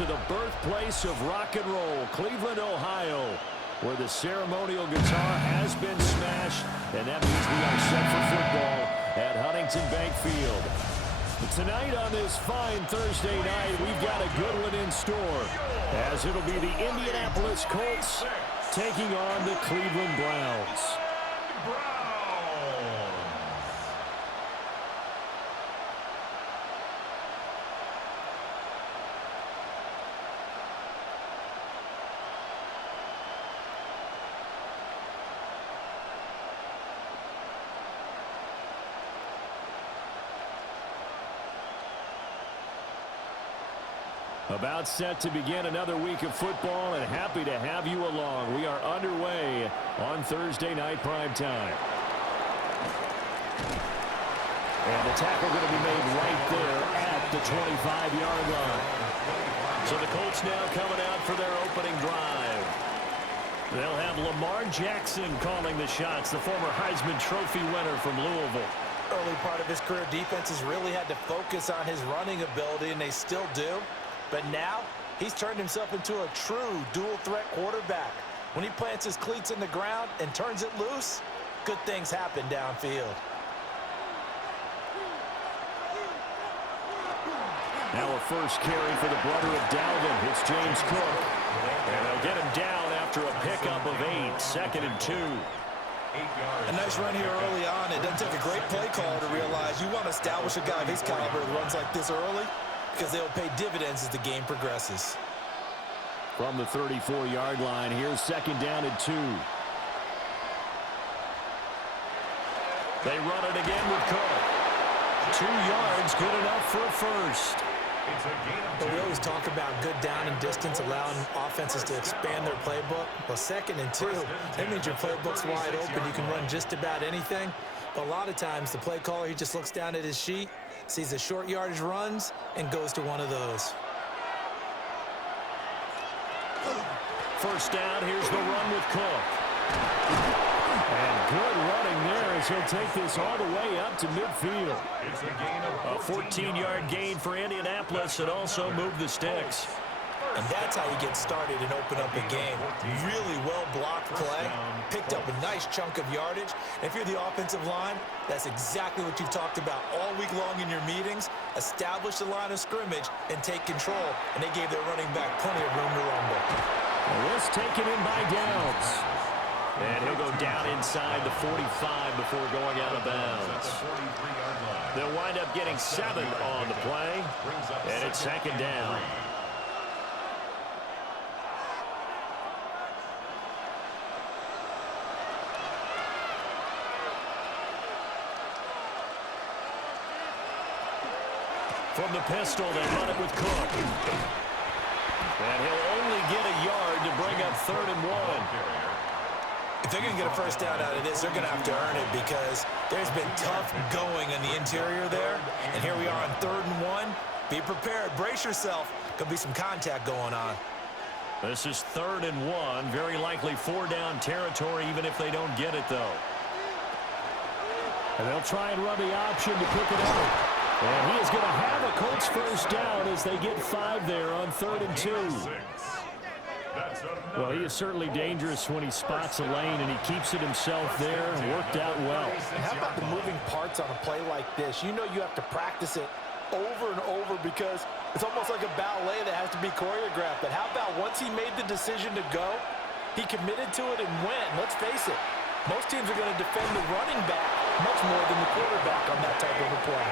to the birthplace of rock and roll, Cleveland, Ohio, where the ceremonial guitar has been smashed, and that means we are set for football at Huntington Bank Field. Tonight on this fine Thursday night, we've got a good one in store, as it'll be the Indianapolis Colts taking on the Cleveland Browns. About set to begin another week of football, and happy to have you along. We are underway on Thursday night primetime. And the tackle going to be made right there at the 25-yard line. So the Colts now coming out for their opening drive. They'll have Lamar Jackson calling the shots, the former Heisman Trophy winner from Louisville. Early part of his career, defenses really had to focus on his running ability, and they still do. But now, he's turned himself into a true dual-threat quarterback. When he plants his cleats in the ground and turns it loose, good things happen downfield. Now a first carry for the brother of Dalvin. It's James Cook. And they'll get him down after a pickup of 8, 2nd and 2. A nice run here early on. It doesn't take a great play call to realize you want to establish a guy of his caliber that runs like this early, because they'll pay dividends as the game progresses. From the 34-yard line, here's 2nd down and 2. They run it again with Cook. 2 yards, good enough for a first. But we always talk about good down and distance, allowing offenses to expand their playbook. Well, 2nd and 2, that means your playbook's wide open. You can run just about anything. But a lot of times, the play caller, he just looks down at his sheet, sees the short yardage runs, and goes to one of those. First down, here's the run with Cook. And good running there as he'll take this all the way up to midfield. A 14-yard gain for Indianapolis and also move the sticks. And that's how you get started and open up a game. Really well-blocked play, picked up a nice chunk of yardage. And if you're the offensive line, that's exactly what you've talked about all week long in your meetings. Establish the line of scrimmage and take control. And they gave their running back plenty of room to rumble. Well, this taken in by Downs. And he'll go down inside the 45 before going out of bounds. They'll wind up getting 7 on the play. And it's 2nd down. From the pistol, they run it with Cook. And he'll only get a yard to bring up 3rd and 1. If they're going to get a first down out of this, they're going to have to earn it, because there's been tough going in the interior there. And here we are on 3rd and 1. Be prepared. Brace yourself. Could be some contact going on. This is 3rd and 1. Very likely 4-down territory, even if they don't get it, though. And they'll try and run the option to pick it up. And he is going to have a Colts first down as they get 5 there on 3rd and 2. Well, he is certainly dangerous when he spots a lane, and he keeps it himself there. Worked out well. And how about the moving parts on a play like this? You know you have to practice it over and over, because it's almost like a ballet that has to be choreographed. But how about once he made the decision to go, he committed to it and went. Let's face it, most teams are going to defend the running back much more than the quarterback on that type of a play.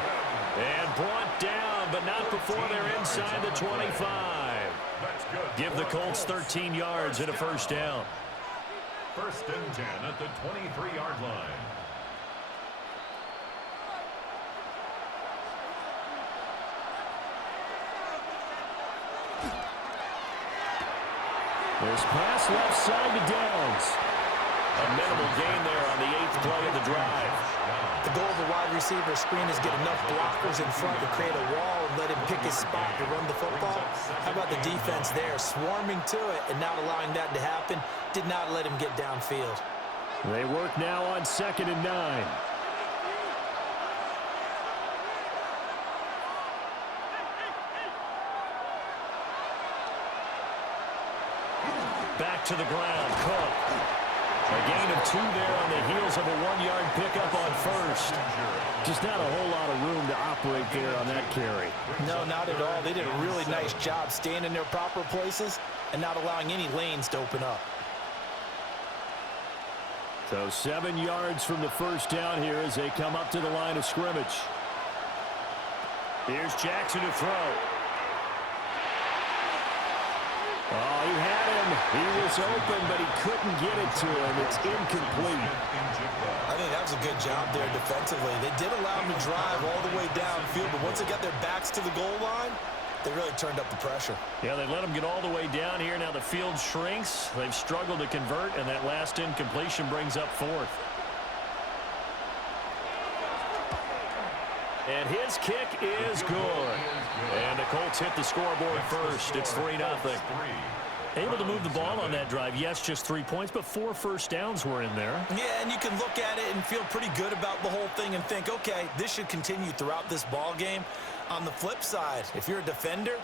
And brought down, but not before they're inside the 25. Give the Colts 13 yards and a first down. 1st and 10 at the 23-yard line. This pass left side to Downs. A minimal gain there on the 8th play of the drive. The goal of a wide receiver screen is get enough blockers in front to create a wall and let him pick his spot to run the football. How about the defense there, swarming to it and not allowing that to happen? Did not let him get downfield. They work now on 2nd and 9. back to the ground. Cook. A gain of 2 there on the heels of a 1-yard pickup on first. Just not a whole lot of room to operate there on that carry. No, not at all. They did a really nice job staying in their proper places and not allowing any lanes to open up. So 7 yards from the first down here as they come up to the line of scrimmage. Here's Jackson to throw. Oh, he had him. He was open, but he couldn't get it to him. It's incomplete. I think that was a good job there defensively. They did allow him to drive all the way downfield, but once they got their backs to the goal line, they really turned up the pressure. Yeah, they let him get all the way down here. Now the field shrinks. They've struggled to convert, and that last incompletion brings up 4th. And his kick is good. And the Colts hit the scoreboard first. It's 3-0. Able to move the ball on that drive. Yes, just 3 points, but 4 first downs were in there. Yeah, and you can look at it and feel pretty good about the whole thing and think, okay, this should continue throughout this ball game. On the flip side, if you're a defender,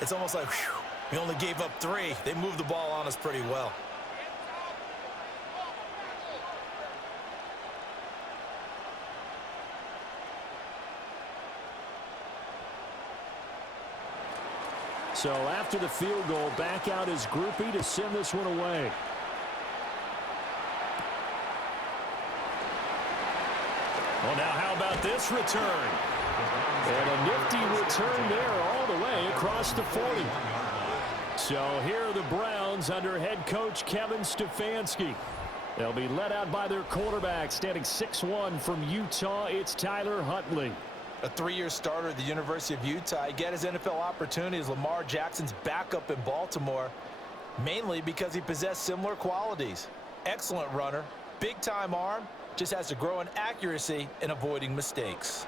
it's almost like, whew, we only gave up 3. They moved the ball on us pretty well. So after the field goal, back out is Groupie to send this one away. Well, now how about this return? And a nifty return there all the way across the 40. So here are the Browns under head coach Kevin Stefanski. They'll be led out by their quarterback, standing 6'1" from Utah. It's Tyler Huntley. A 3-year starter at the University of Utah. He got his NFL opportunity as Lamar Jackson's backup in Baltimore, mainly because he possessed similar qualities. Excellent runner, big-time arm, just has to grow in accuracy and avoiding mistakes.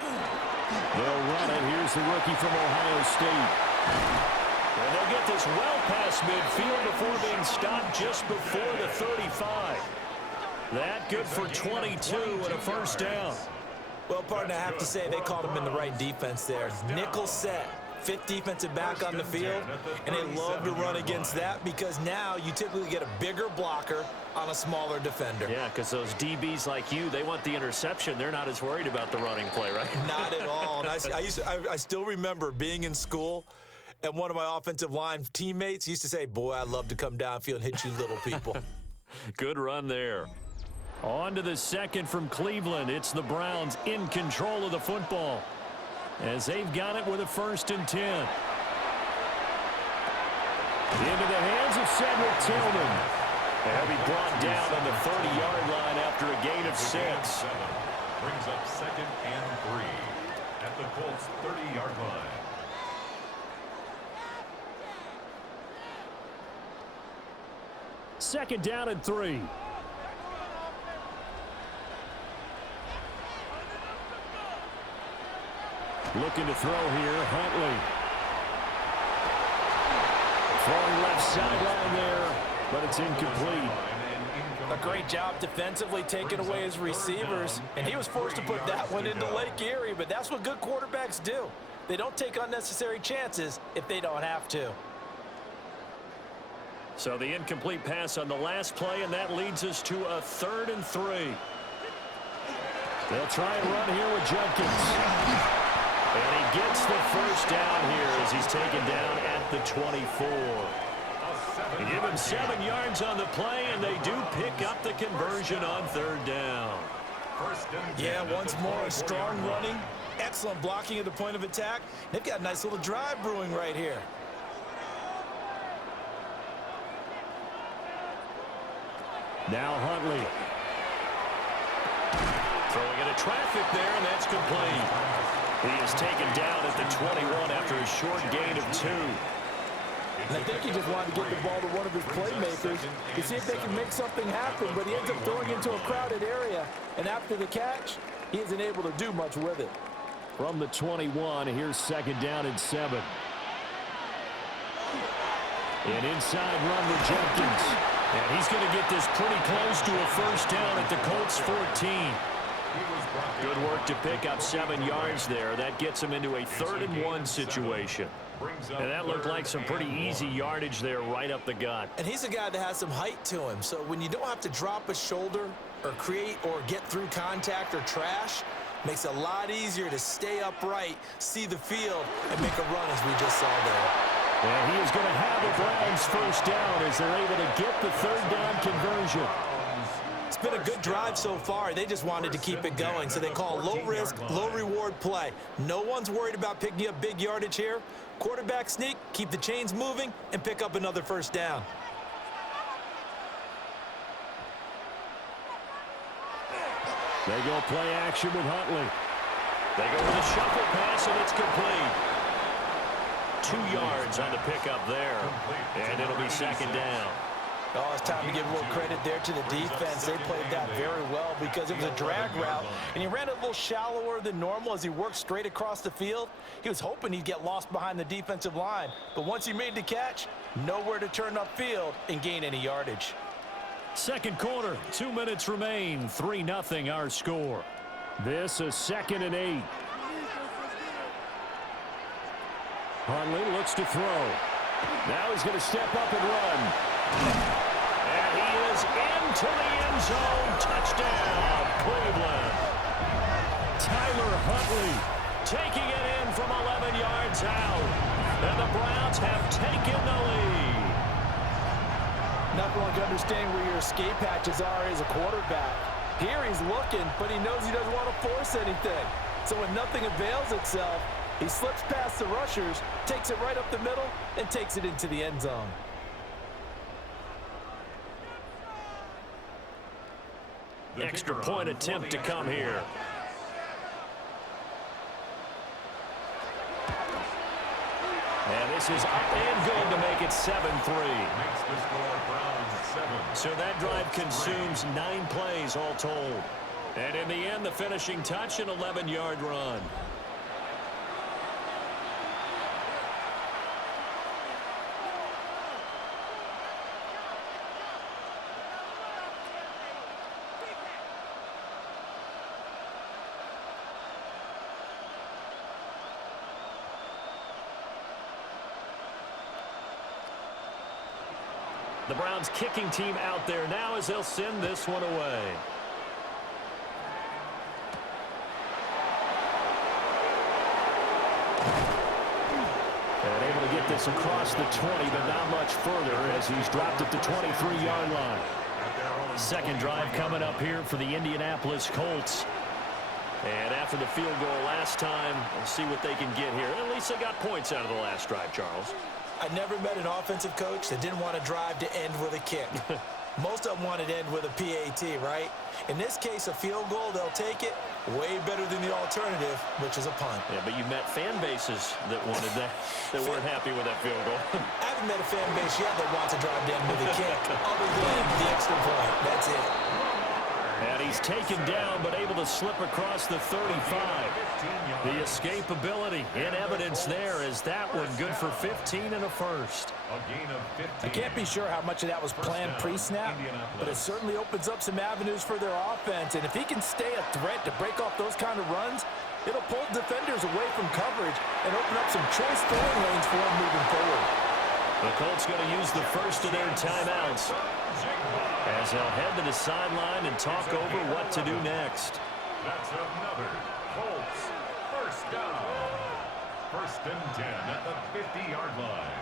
They'll run it. Here's the rookie from Ohio State. And they'll get this well past midfield before being stopped just before the 35. That good for 22 and a first down. Well, partner, I have to say they called him in the right defense there. Nickel set, 5th defensive back on the field, and they love to run against that because now you typically get a bigger blocker on a smaller defender. Yeah, because those DBs like you, they want the interception. They're not as worried about the running play, right? Not at all. And I still remember being in school, and one of my offensive line teammates used to say, boy, I'd love to come downfield and hit you little people. Good run there. On to the second from Cleveland. It's the Browns in control of the football as they've got it with a 1st and 10. Into the hands of Cedric Tillman. They'll be brought down on the 30-yard line after a gain of 6. Brings up 2nd and 3 at the Colts 30-yard line. Second down and 3. Looking to throw here, Huntley. Throwing left sideline there, but it's incomplete. A great job defensively taking away his receivers, and he was forced to put that one into Lake Erie, but that's what good quarterbacks do. They don't take unnecessary chances if they don't have to. So the incomplete pass on the last play, and that leads us to a 3rd and 3. They'll try and run here with Jenkins. And he gets the first down here as he's taken down at the 24. They give him 7 yards on the play, and they do pick up the conversion on 3rd down. Yeah, once more, strong running, excellent blocking at the point of attack. They've got a nice little drive brewing right here. Now Huntley. Throwing into traffic there, and that's complete. He is taken down at the 21 after a short gain of 2. And I think he just wanted to get the ball to one of his playmakers to see if they can make something happen, but he ends up throwing into a crowded area, and after the catch, he isn't able to do much with it. From the 21, here's 2nd down and 7. An inside run with Jenkins. And he's going to get this pretty close to a first down at the Colts 14. Good work to pick up 7 yards there. That gets him into a 3rd-and-1 situation. And that looked like some pretty easy yardage there right up the gut. And he's a guy that has some height to him. So when you don't have to drop a shoulder or create or get through contact or trash, makes it a lot easier to stay upright, see the field, and make a run as we just saw there. And he is going to have the Browns first down as they're able to get the 3rd down conversion. It's been a good drive so far. They just wanted to keep it going, so they call low-risk, low-reward play. No one's worried about picking up big yardage here. Quarterback sneak, keep the chains moving, and pick up another first down. They go play action with Huntley. They go with a shuffle pass, and it's complete. 2 yards on the pickup there, and it'll be 2nd down. Oh, it's time to give a little credit there to the defense. They played that very well because it was a drag route, and he ran it a little shallower than normal as he worked straight across the field. He was hoping he'd get lost behind the defensive line, but once he made the catch, nowhere to turn upfield and gain any yardage. 2nd quarter, 2 minutes remain, 3-0 our score. This is 2nd and 8. Huntley looks to throw. Now he's going to step up and run. And he is into the end zone. Touchdown, Cleveland. Tyler Huntley taking it in from 11 yards out. And the Browns have taken the lead. Nothing like understanding where your escape hatches are as a quarterback. Here he's looking, but he knows he doesn't want to force anything. So when nothing avails itself, he slips past the rushers, takes it right up the middle, and takes it into the end zone. Extra point attempt to come here. And this is up and good to make it 7-3. So that drive consumes 9 plays all told. And in the end, the finishing touch, an 11-yard run. The Browns kicking team out there now as they'll send this one away. And able to get this across the 20, but not much further as he's dropped at the 23-yard line. 2nd drive coming up here for the Indianapolis Colts. And after the field goal last time, we'll see what they can get here. At least they got points out of the last drive, Charles. I never met an offensive coach that didn't want to drive to end with a kick. Most of them wanted to end with a PAT, right? In this case, a field goal, they'll take it. Way better than the alternative, which is a punt. Yeah, but you met fan bases that wanted that, that weren't happy with that field goal. I haven't met a fan base yet that wants to drive to end with a kick, other than the extra point. That's it. And he's taken down, but able to slip across the 35. The escapability in evidence there is that one good for 15 and a first. I can't be sure how much of that was planned pre-snap, but it certainly opens up some avenues for their offense. And if he can stay a threat to break off those kind of runs, it'll pull defenders away from coverage and open up some choice throwing lanes for him moving forward. The Colts going to use the first of their timeouts as they'll head to the sideline and talk over what to do next. That's another Colts first down. 1st and 10 at the 50-yard line.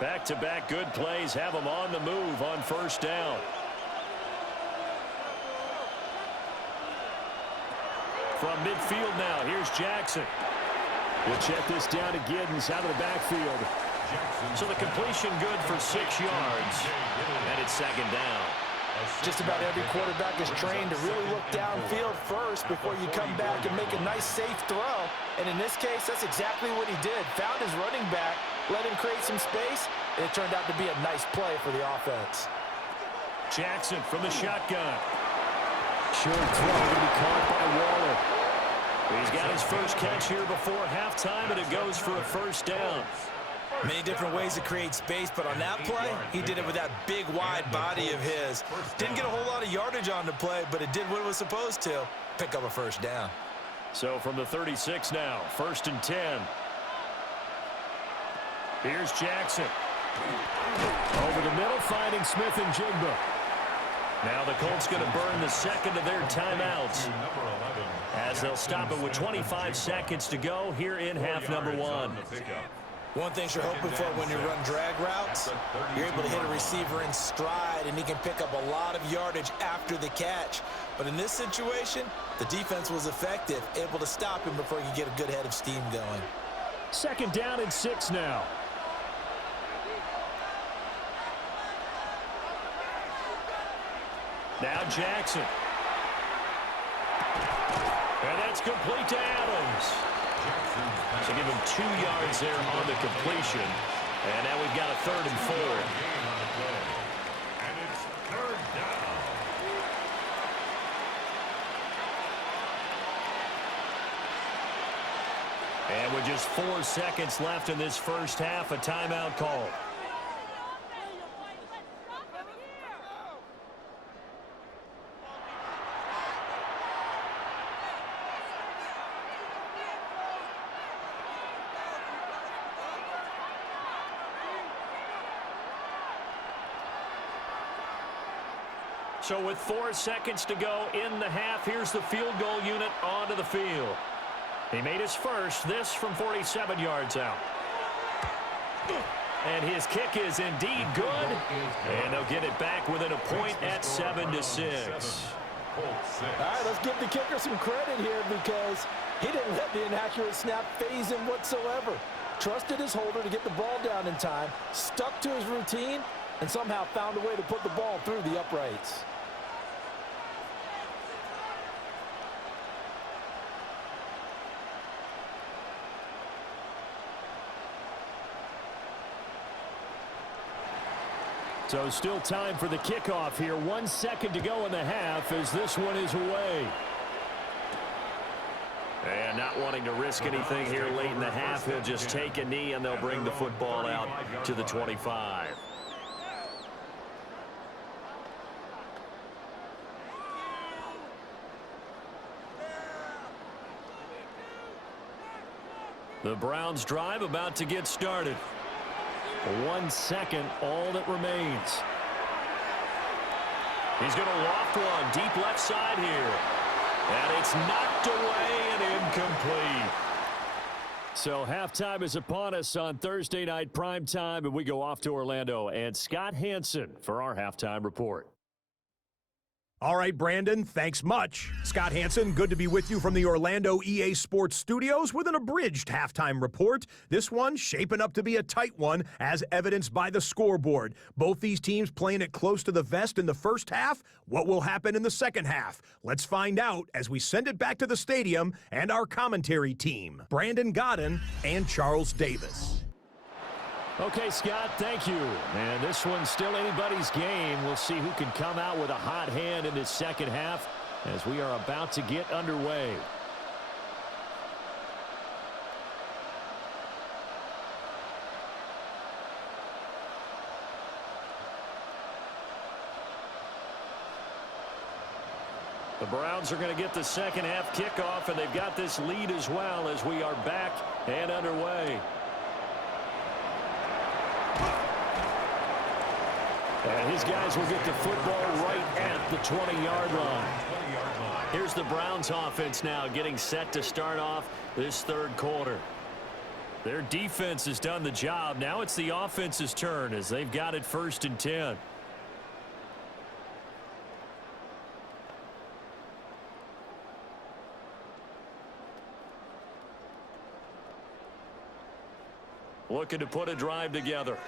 Back-to-back good plays have them on the move on 1st down. From midfield now, here's Jackson. We'll check this down again. He's out of the backfield. So the completion good for 6 yards. And it's 2nd down. Just about every quarterback is trained to really look downfield first before you come back and make a nice, safe throw. And in this case, that's exactly what he did. Found his running back, let him create some space, and it turned out to be a nice play for the offense. Jackson from the shotgun. Short throw going to be caught by Waller. He's got his first catch here before halftime, and it goes for a 1st down. Many different ways to create space, but on that play, he did it with that big, wide body of his. Didn't get a whole lot of yardage on the play, but it did what it was supposed to. Pick up a first down. So from the 36 now, 1st and 10. Here's Jackson. Over the middle, finding Smith and Jigba. Now the Colts going to burn the second of their timeouts, as they'll stop it with 25 seconds to go here in half number 1. One thing you're hoping for when you run drag routes, you're able to hit a receiver in stride, and he can pick up a lot of yardage after the catch. But in this situation, the defense was effective, able to stop him before he could get a good head of steam going. 2nd down and 6 now. Now Jackson. And that's complete to Adams. So give him 2 yards there on the completion. And now we've got a 3rd and 4. And it's 3rd down. And with just 4 seconds left in this first half, a timeout call. So with 4 seconds to go in the half, here's the field goal unit onto the field. He made his first, this from 47 yards out. And his kick is indeed good. And they'll get it back within a point at 7-6. All right, let's give the kicker some credit here, because he didn't let the inaccurate snap phase him whatsoever. Trusted his holder to get the ball down in time, stuck to his routine, and somehow found a way to put the ball through the uprights. So still time for the kickoff here. 1 second to go in the half as this one is away. And not wanting to risk anything here late in the half, he'll just take a knee and they'll bring the football out to the 25. The Browns drive about to get started. 1 second, all that remains. He's going to loft one deep left side here. And it's knocked away and incomplete. So halftime is upon us on Thursday night primetime, and we go off to Orlando. And Scott Hansen for our halftime report. All right, Brandon, thanks much. Scott Hansen, good to be with you from the Orlando EA Sports Studios with an abridged halftime report. This one shaping up to be a tight one, as evidenced by the scoreboard. Both these teams playing it close to the vest in the first half. What will happen in the second half? Let's find out as we send it back to the stadium and our commentary team, Brandon Godden and Charles Davis. Okay, Scott, thank you. And this one's still anybody's game. We'll see who can come out with a hot hand in this second half as we are about to get underway. The Browns are going to get the second half kickoff, and they've got this lead as well as we are back and underway. And his guys will get the football right at the 20-yard line. Here's the Browns offense now getting set to start off this third quarter. Their defense has done the job. Now it's the offense's turn as they've got it 1st and 10. Looking to put a drive together.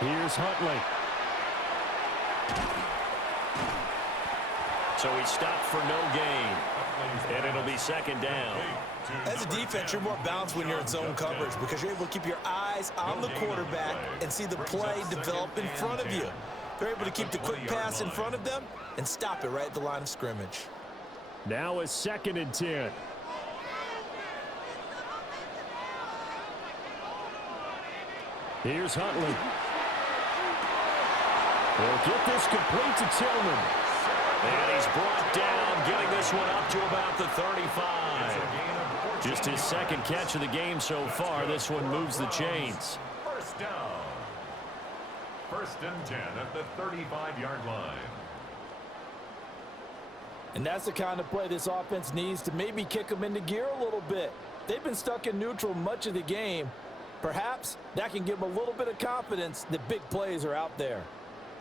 Here's Huntley. So he stopped for no gain. And it'll be 2nd down. As a defense, you're more balanced when you're in zone coverage because you're able to keep your eyes on the quarterback and see the play develop in front of you. They're able to keep the quick pass in front of them and stop it right at the line of scrimmage. Now a 2nd and 10. Here's Huntley. He'll get this complete to Tillman. And he's brought down, getting this one up to about the 35. Just his second catch of the game so far. This one moves the chains. First down. First and 10 at the 35-yard line. And that's the kind of play this offense needs to maybe kick them into gear a little bit. They've been stuck in neutral much of the game. Perhaps that can give them a little bit of confidence that big plays are out there.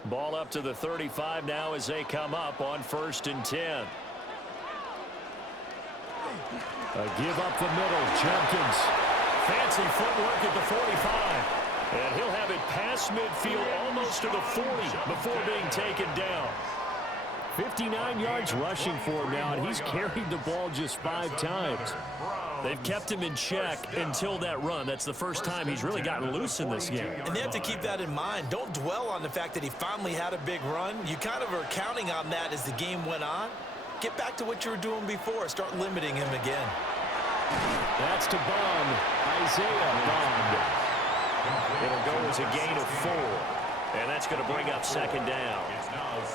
Ball up to the 35 now as they come up on 1st and 10. A give up the middle. Jenkins. Fancy footwork at the 45. And he'll have it past midfield almost to the 40 before being taken down. 59 yards rushing for him now, and he's carried the ball just 5 times. They've kept him in check until that run. That's the first time he's really gotten loose in this game. And they have to keep that in mind. Don't dwell on the fact that he finally had a big run. You kind of are counting on that as the game went on. Get back to what you were doing before. Start limiting him again. That's to Bond. Isaiah Bond. It'll go as a gain of 4. And that's going to bring up 2nd down.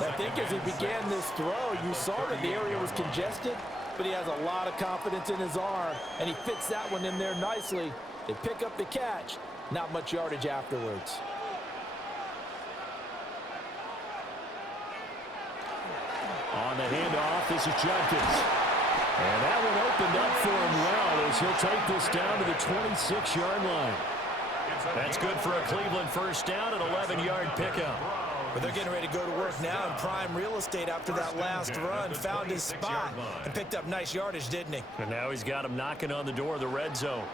I think as he began this throw, you saw that the area was congested, but he has a lot of confidence in his arm, and he fits that one in there nicely. They pick up the catch, not much yardage afterwards. On the handoff, this is Jenkins. And that one opened up for him well as he'll take this down to the 26-yard line. That's good for a Cleveland first down, an 11-yard pickup. But they're getting ready to go to work now in prime real estate after that last run. Found his spot and picked up nice yardage, didn't he? And now he's got him knocking on the door of the red zone.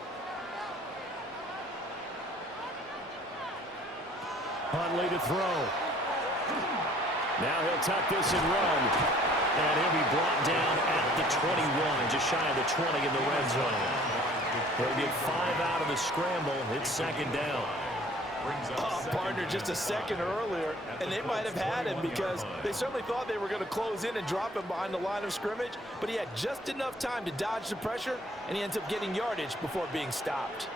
Huntley to throw. Now he'll tuck this and run. And he'll be brought down at the 21, just shy of the 20 in the red zone. He'll get 5 out of the scramble. It's 2nd down. Partner just a second earlier, and they might have had him because they certainly thought they were going to close in and drop him behind the line of scrimmage, but he had just enough time to dodge the pressure, and he ends up getting yardage before being stopped.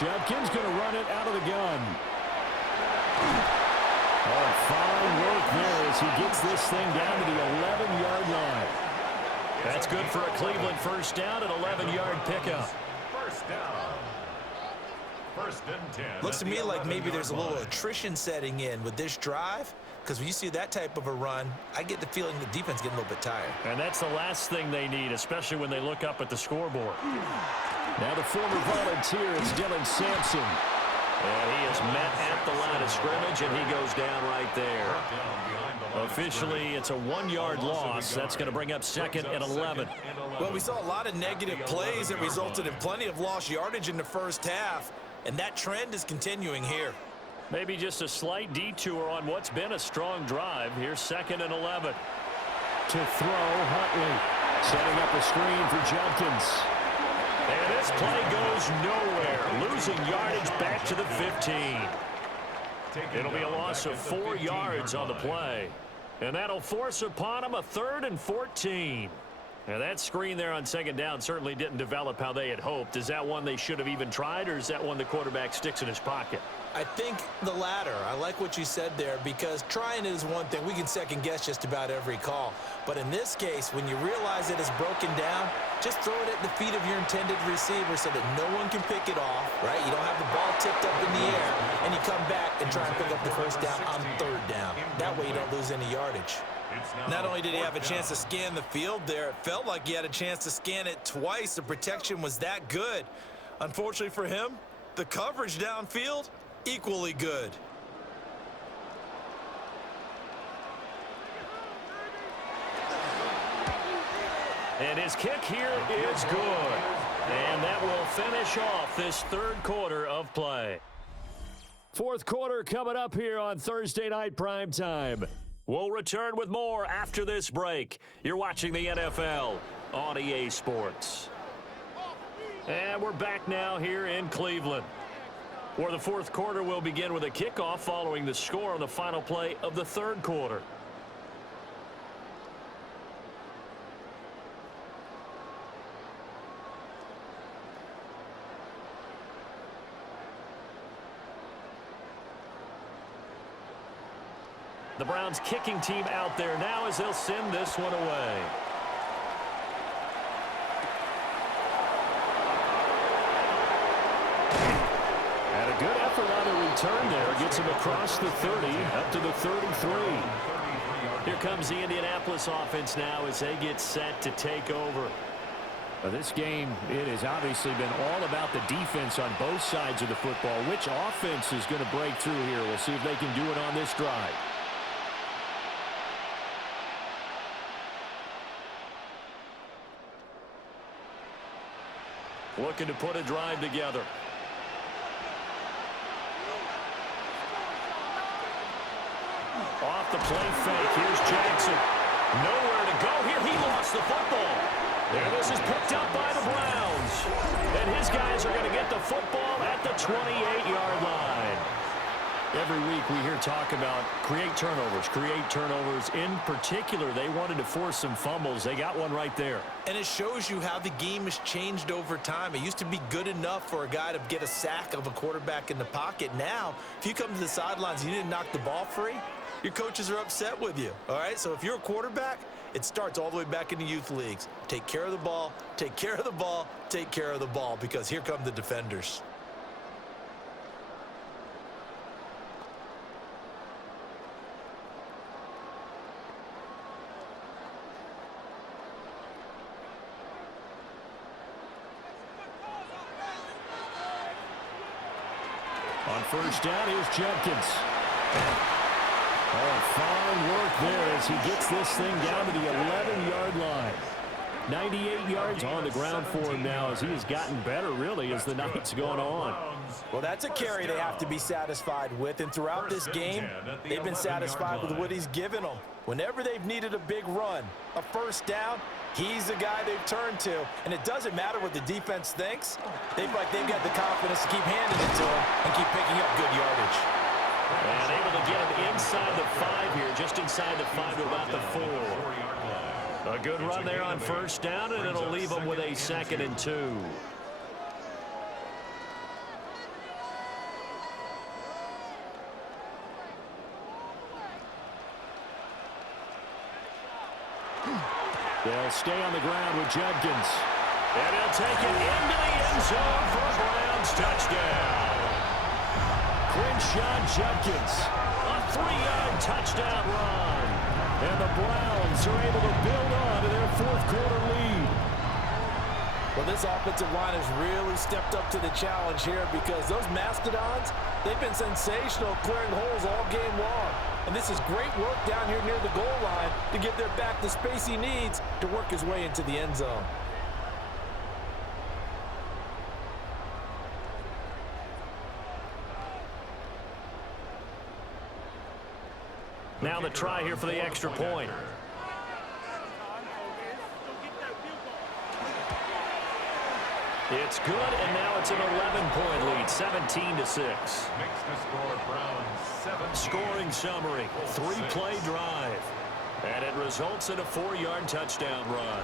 Jenkins going to run it out of the gun. Oh, fine work there as he gets this thing down to the 11-yard line. That's good for a Cleveland first down, an 11-yard pickup. First down. First and 10. Looks to me like maybe there's a little attrition setting in with this drive, because when you see that type of a run, I get the feeling the defense getting a little bit tired. And that's the last thing they need, especially when they look up at the scoreboard. Now the former Volunteer is Dylan Sampson. And he is met at the line of scrimmage, and he goes down right there. Officially, it's a 1-yard loss. That's going to bring up 2nd and 11. Well, we saw a lot of negative plays that resulted in plenty of lost yardage in the first half, and that trend is continuing here. Maybe just a slight detour on what's been a strong drive. Here's 2nd and 11. To throw, Huntley. Setting up a screen for Jenkins. And this play goes nowhere. Losing yardage back to the 15. It'll be a loss of 4 yards on the play. And that'll force upon them a 3rd and 14. Now that screen there on 2nd down certainly didn't develop how they had hoped. Is that one they should have even tried, or is that one the quarterback sticks in his pocket? I think the latter. I like what you said there, because trying it is one thing. We can second guess just about every call. But in this case, when you realize it is broken down, just throw it at the feet of your intended receiver so that no one can pick it off, right? You don't have the ball tipped up in the air, and you come back and try and pick up the first down on 3rd down. That way you don't lose any yardage. Not only did he have a chance to scan the field there, it felt like he had a chance to scan it twice. The protection was that good. Unfortunately for him, the coverage downfield, equally good. And his kick here is good. And that will finish off this 3rd quarter of play. 4th quarter coming up here on Thursday Night Prime Time. We'll return with more after this break. You're watching the NFL on EA Sports. And we're back now here in Cleveland, where the 4th quarter will begin with a kickoff following the score on the final play of the 3rd quarter. The Browns kicking team out there now as they'll send this one away. And a good effort on the return there. Gets him across the 30 up to the 33. Here comes the Indianapolis offense now as they get set to take over. This game, it has obviously been all about the defense on both sides of the football. Which offense is going to break through here? We'll see if they can do it on this drive. Looking to put a drive together. Off the play fake. Here's Jackson. Nowhere to go here. He lost the football. And this is picked up by the Browns. And his guys are going to get the football at the 28-yard line. Every week we hear talk about create turnovers. In particular, they wanted to force some fumbles. They got one right there. And it shows you how the game has changed over time. It used to be good enough for a guy to get a sack of a quarterback in the pocket. Now, if you come to the sidelines and you didn't knock the ball free, your coaches are upset with you. All right, so if you're a quarterback, it starts all the way back in the youth leagues. Take care of the ball, take care of the ball, take care of the ball, because here come the defenders. On first down, here's Judkins. Oh, fine work there as he gets this thing down to the 11-yard line. 98 yards on the ground for him now as he has gotten better, really, as the night's gone on. Well, that's a carry they have to be satisfied with, and throughout this game, they've been satisfied with what he's given them. Whenever they've needed a big run, a first down, he's the guy they've turned to. And it doesn't matter what the defense thinks. They've got the confidence to keep handing it to him and keep picking up good yardage. And able to get him inside the 5 here, just inside the 5 to about the 4. A good run there on first down, and it'll leave them with a 2nd and 2. They'll stay on the ground with Judkins. And he'll take it into the end zone for a Browns touchdown. Crenshaw Judkins, a 3-yard touchdown run. And the Browns are able to build on to their 4th quarter lead. Well, this offensive line has really stepped up to the challenge here because those Mastodons, they've been sensational clearing holes all game long. And this is great work down here near the goal line to give their back the space he needs to work his way into the end zone. Now the try here for the extra point. It's good, and now it's an 11-point lead, 17-6. Makes the score Browns 7. Scoring summary, 3-play drive. And it results in a 4-yard touchdown run.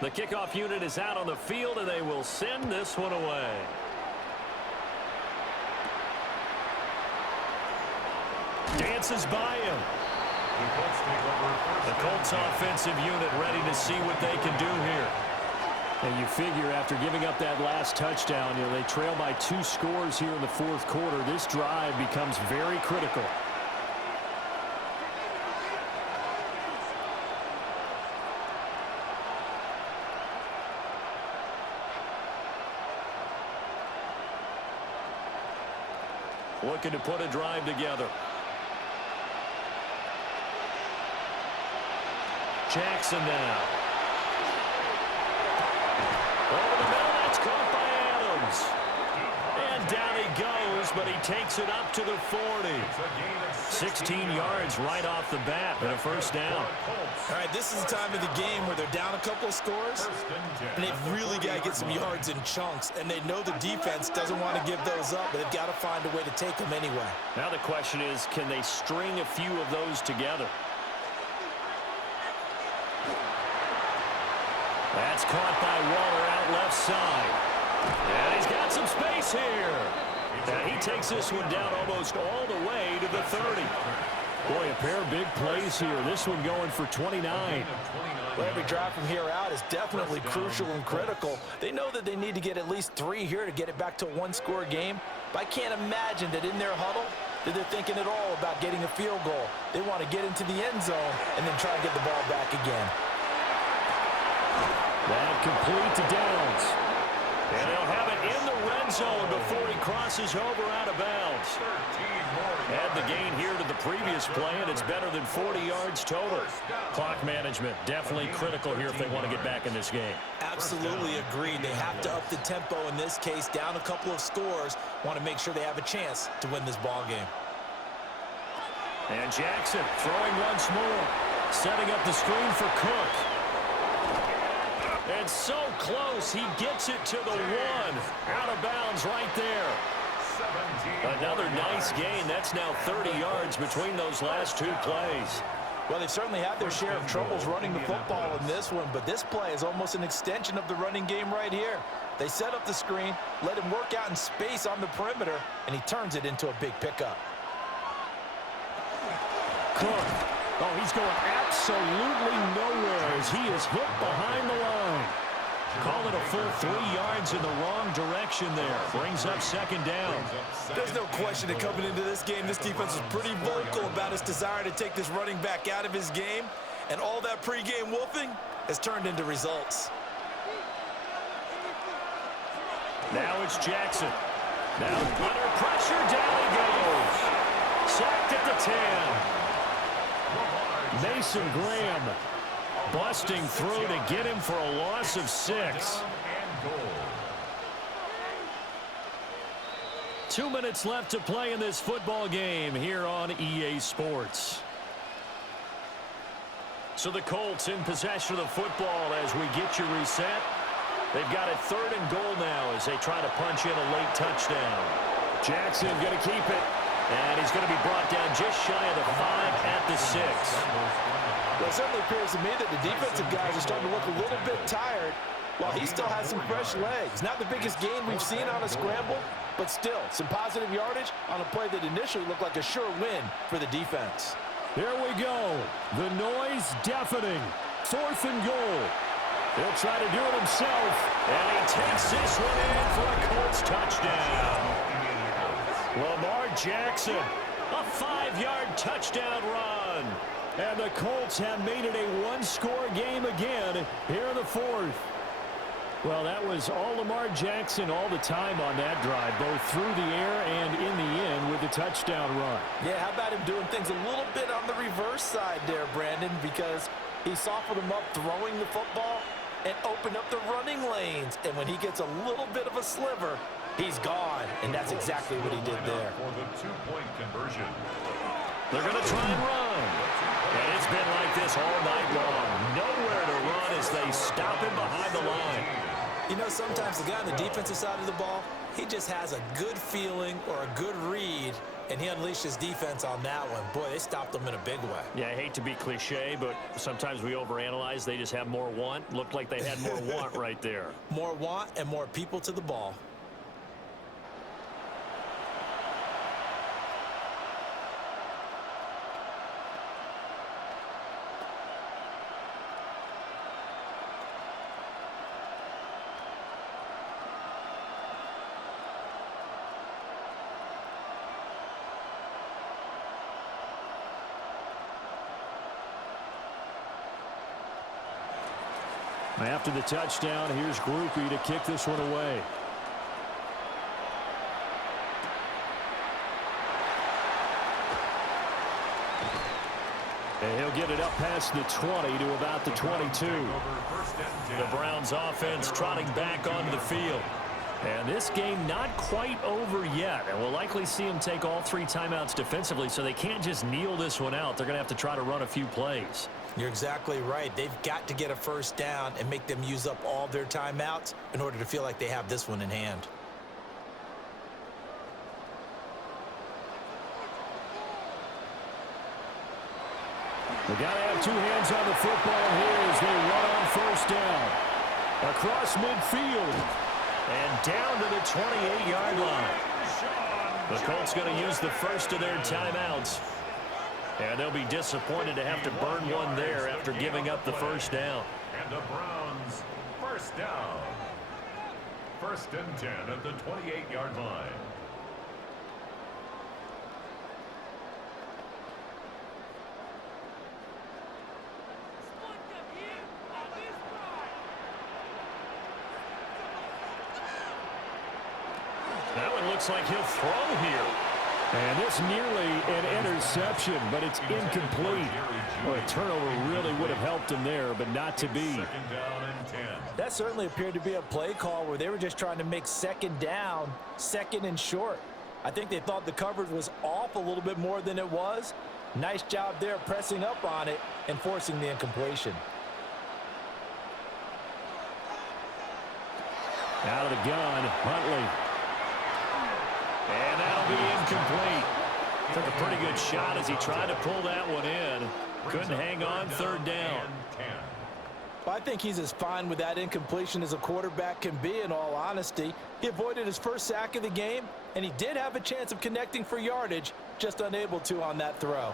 The kickoff unit is out on the field, and they will send this one away. Dances by him. The Colts offensive unit ready to see what they can do here. And you figure after giving up that last touchdown, they trail by 2 scores here in the 4th quarter. This drive becomes very critical. Looking to put a drive together. Jackson now. Over the middle, that's caught by Adams. And down he goes goes, but he takes it up to the 40. 16 yards right off the bat and a first down. All right, this is the time of the game where they're down a couple of scores, and they've really got to get some yards in chunks, and they know the defense doesn't want to give those up, but they've got to find a way to take them anyway. Now the question is, can they string a few of those together? That's caught by Waller out left side. And he's got some space here. And he takes this one down almost all the way to the 30. Boy, a pair of big plays here. This one going for 29. Well, every drive from here out is definitely crucial and critical. They know that they need to get at least 3 here to get it back to a one-score game. But I can't imagine that in their huddle that they're thinking at all about getting a field goal. They want to get into the end zone and then try to get the ball back again. That complete to Downs. And he'll have it in the red zone before he crosses over out of bounds. Add the gain here to the previous play, and it's better than 40 yards total. Clock management definitely critical here if they want to get back in this game. Absolutely agreed. They have to up the tempo in this case, down a couple of scores. Want to make sure they have a chance to win this ball game. And Jackson throwing once more, setting up the screen for Cook. And so close, he gets it to the 1. Out of bounds right there. Another nice gain. That's now 30 yards between those last 2 plays. Well, they've certainly had their share of troubles running the football in this one, but this play is almost an extension of the running game right here. They set up the screen, let him work out in space on the perimeter, and he turns it into a big pickup. Cook. Oh, he's going absolutely nowhere as he is hit behind the line. Call it a full 3 yards in the wrong direction there. Brings up second down. There's no question that coming into this game, this defense is pretty vocal about its desire to take this running back out of his game. And all that pregame wolfing has turned into results. Now it's Jackson. Now under pressure, down he goes. Sacked at the 10. Mason Graham busting through to get him for a loss of 6. 2 minutes left to play in this football game here on EA Sports. So the Colts in possession of the football as we get you reset. They've got it 3rd and goal now as they try to punch in a late touchdown. Jackson going to keep it. And he's going to be brought down just shy of the 5 at the 6. Well, it certainly appears to me that the defensive guys are starting to look a little bit tired while he still has some fresh legs. Not the biggest gain we've seen on a scramble, but still some positive yardage on a play that initially looked like a sure win for the defense. Here we go. The noise deafening. 4th and goal. He'll try to do it himself, and he takes this one in for a Colts touchdown. Lamar Jackson, a 5-yard touchdown run. And the Colts have made it a one-score game again here in the 4th. Well, that was all Lamar Jackson all the time on that drive, both through the air and in the end with the touchdown run. Yeah, how about him doing things a little bit on the reverse side there, Brandon, because he softened him up throwing the football and opened up the running lanes. And when he gets a little bit of a sliver, he's gone, and that's exactly what he did there. For the 2-point conversion. They're going to try and run. And it's been like this all night long. Nowhere to run as they stop him behind the line. You know, sometimes the guy on the defensive side of the ball, he just has a good feeling or a good read, and he unleashed his defense on that one. Boy, they stopped him in a big way. Yeah, I hate to be cliche, but sometimes we overanalyze. They just have more want. Looked like they had more want right there. More want and more people to the ball. After the touchdown, here's Groupie to kick this one away. And he'll get it up past the 20 to about the 22. The Browns offense trotting back onto the field. And this game not quite over yet. And we'll likely see them take all 3 timeouts defensively, so they can't just kneel this one out. They're going to have to try to run a few plays. You're exactly right. They've got to get a first down and make them use up all their timeouts in order to feel like they have this one in hand. They got to have 2 hands on the football here as they run on first down. Across midfield. And down to the 28-yard line. The Colts going to use the first of their timeouts. And they'll be disappointed to have to burn one there after giving up the first down. And the Browns, first down. 1st and 10 at the 28-yard line. That one looks like he'll throw here. And it's nearly an interception, but it's incomplete. Well, a turnover really would have helped him there, but not to be. 2nd down and 10. That certainly appeared to be a play call where they were just trying to make 2nd down, 2nd and short. I think they thought the coverage was off a little bit more than it was. Nice job there pressing up on it and forcing the incompletion. Out of the gun, Huntley. And that'll be incomplete. Took a pretty good shot as he tried to pull that one in. Couldn't hang on 3rd down. Well, I think he's as fine with that incompletion as a quarterback can be, in all honesty. He avoided his first sack of the game, and he did have a chance of connecting for yardage, just unable to on that throw.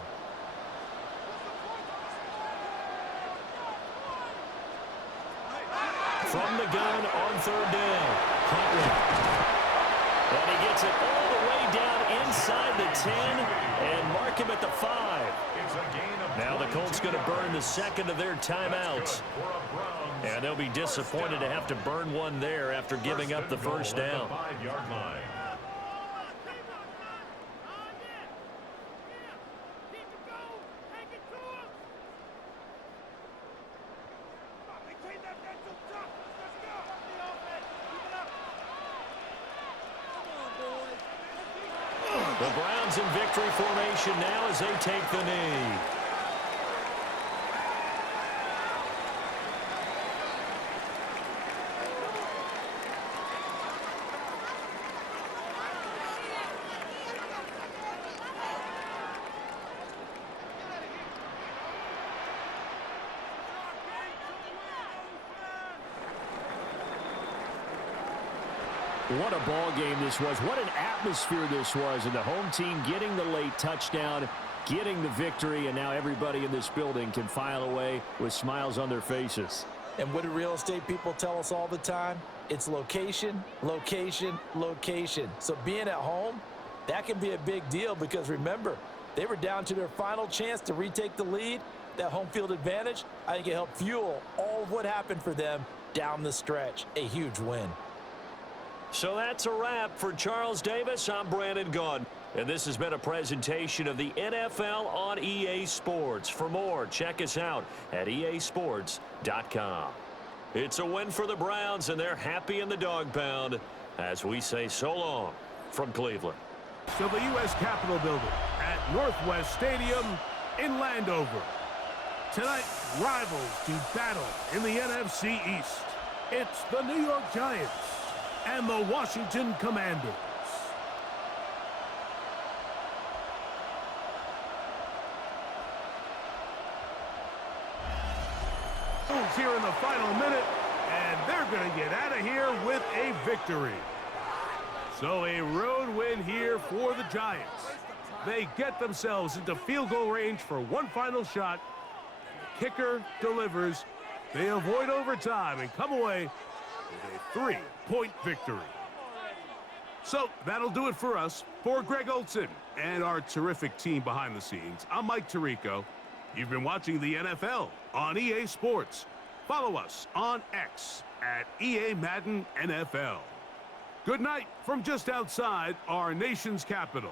From the gun on 3rd down. Huntley. And he gets it all the way down inside the 10 and mark him at the 5. Now the Colts going to burn the 2nd of their timeouts. And they'll be disappointed to have to burn one there after giving up the first down. 5-yard line. The Browns in victory formation now as they take the knee. What a ball game this was. What an atmosphere this was. And the home team getting the late touchdown, getting the victory, and now everybody in this building can file away with smiles on their faces. And what do real estate people tell us all the time? It's location, location, location. So being at home, that can be a big deal because remember, they were down to their final chance to retake the lead. That home field advantage, I think it helped fuel all of what happened for them down the stretch. A huge win. So that's a wrap for Charles Davis. I'm Brandon Gaudin. And this has been a presentation of the NFL on EA Sports. For more, check us out at easports.com. It's a win for the Browns, and they're happy in the dog pound as we say so long from Cleveland. To the U.S. Capitol Building at Northwest Stadium in Landover. Tonight, rivals do battle in the NFC East. It's the New York Giants and the Washington Commanders. Here in the final minute, and they're going to get out of here with a victory. So a road win here for the Giants. They get themselves into field goal range for one final shot. The kicker delivers. They avoid overtime and come away with a 3-point victory. So that'll do it for us. For Greg Olson and our terrific team behind the scenes, I'm Mike Tirico. You've been watching the NFL on EA Sports. Follow us on X at EA Madden NFL. Good night from just outside our nation's capital.